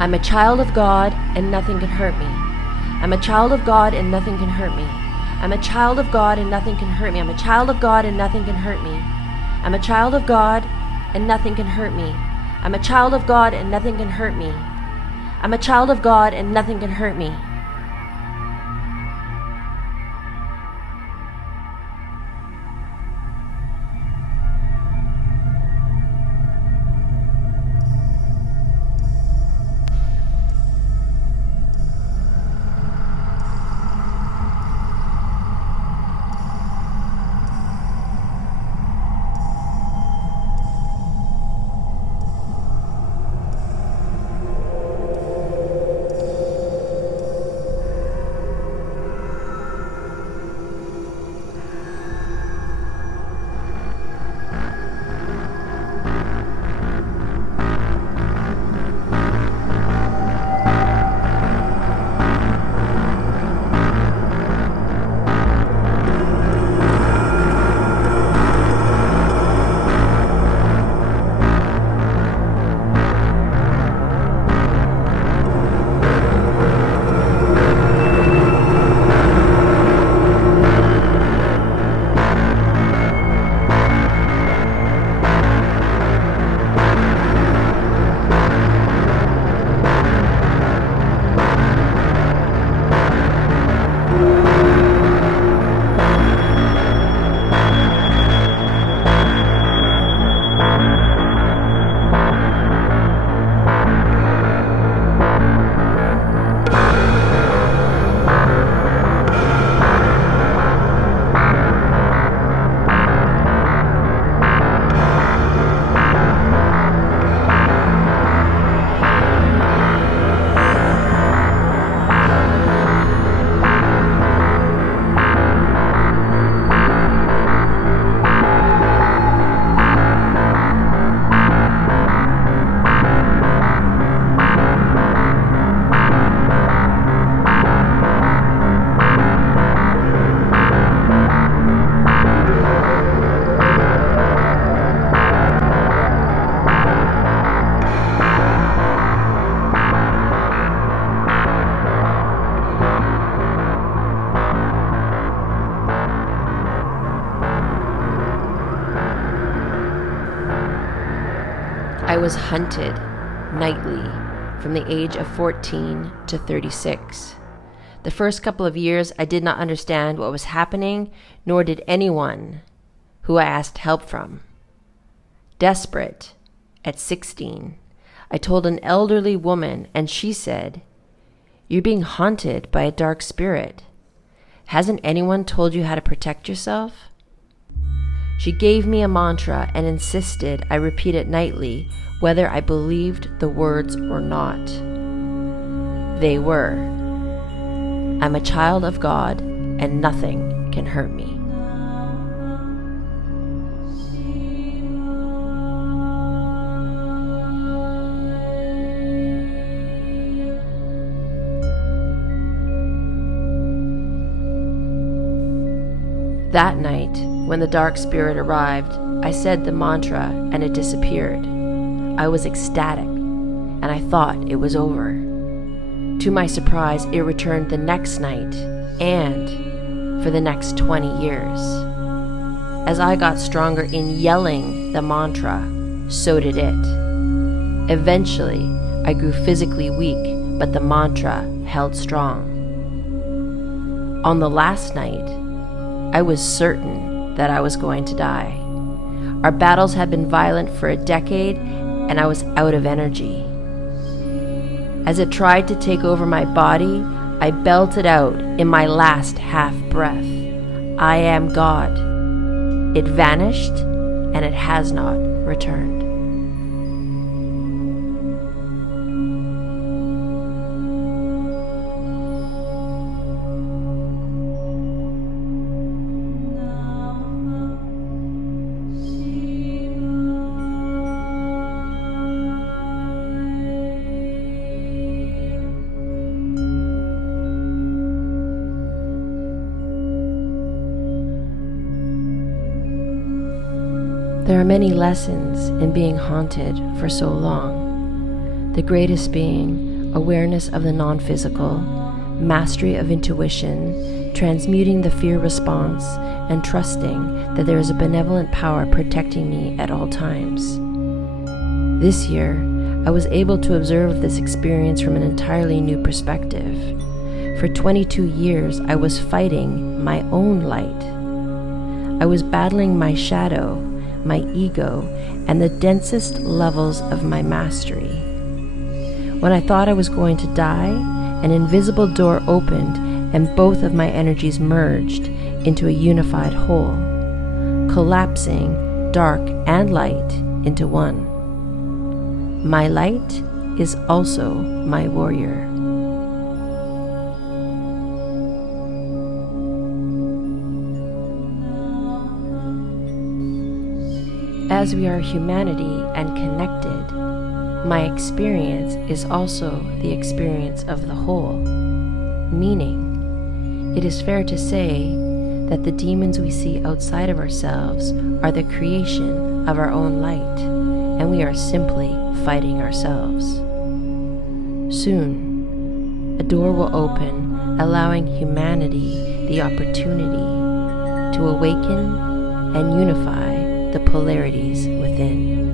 I'm a child of God and nothing can hurt me. I'm a child of God and nothing can hurt me. I'm a child of God and nothing can hurt me. I'm a child of God and nothing can hurt me. I'm a child of God and nothing can hurt me. I'm a child of God and nothing can hurt me. I'm a child of God and nothing can hurt me. I was hunted nightly from the age of 14 to 36. The first couple of years, I did not understand what was happening, nor did anyone who I asked help from. Desperate, at 16, I told an elderly woman, and she said, "You're being haunted by a dark spirit. Hasn't anyone told you how to protect yourself?" She gave me a mantra and insisted I repeat it nightly, whether I believed the words or not. They were, "I'm a child of God and nothing can hurt me." That night, when the dark spirit arrived, I said the mantra and it disappeared. I was ecstatic, and I thought it was over. To my surprise, it returned the next night, and for the next 20 years. As I got stronger in yelling the mantra, so did it. Eventually, I grew physically weak, but the mantra held strong. On the last night, I was certain that I was going to die. Our battles had been violent for a decade, and I was out of energy. As it tried to take over my body, I belted out in my last half breath, "I am God." It vanished, and it has not returned. There are many lessons in being haunted for so long, the greatest being awareness of the non-physical, mastery of intuition, transmuting the fear response, and trusting that there is a benevolent power protecting me at all times. This year, I was able to observe this experience from an entirely new perspective. For 22 years, I was fighting my own light. I was battling my shadow, my ego, and the densest levels of my mastery. When I thought I was going to die, an invisible door opened and both of my energies merged into a unified whole, collapsing dark and light into one. My light is also my warrior. As we are humanity and connected, my experience is also the experience of the whole, meaning it is fair to say that the demons we see outside of ourselves are the creation of our own light, and we are simply fighting ourselves. Soon, a door will open, allowing humanity the opportunity to awaken and unify the polarities within.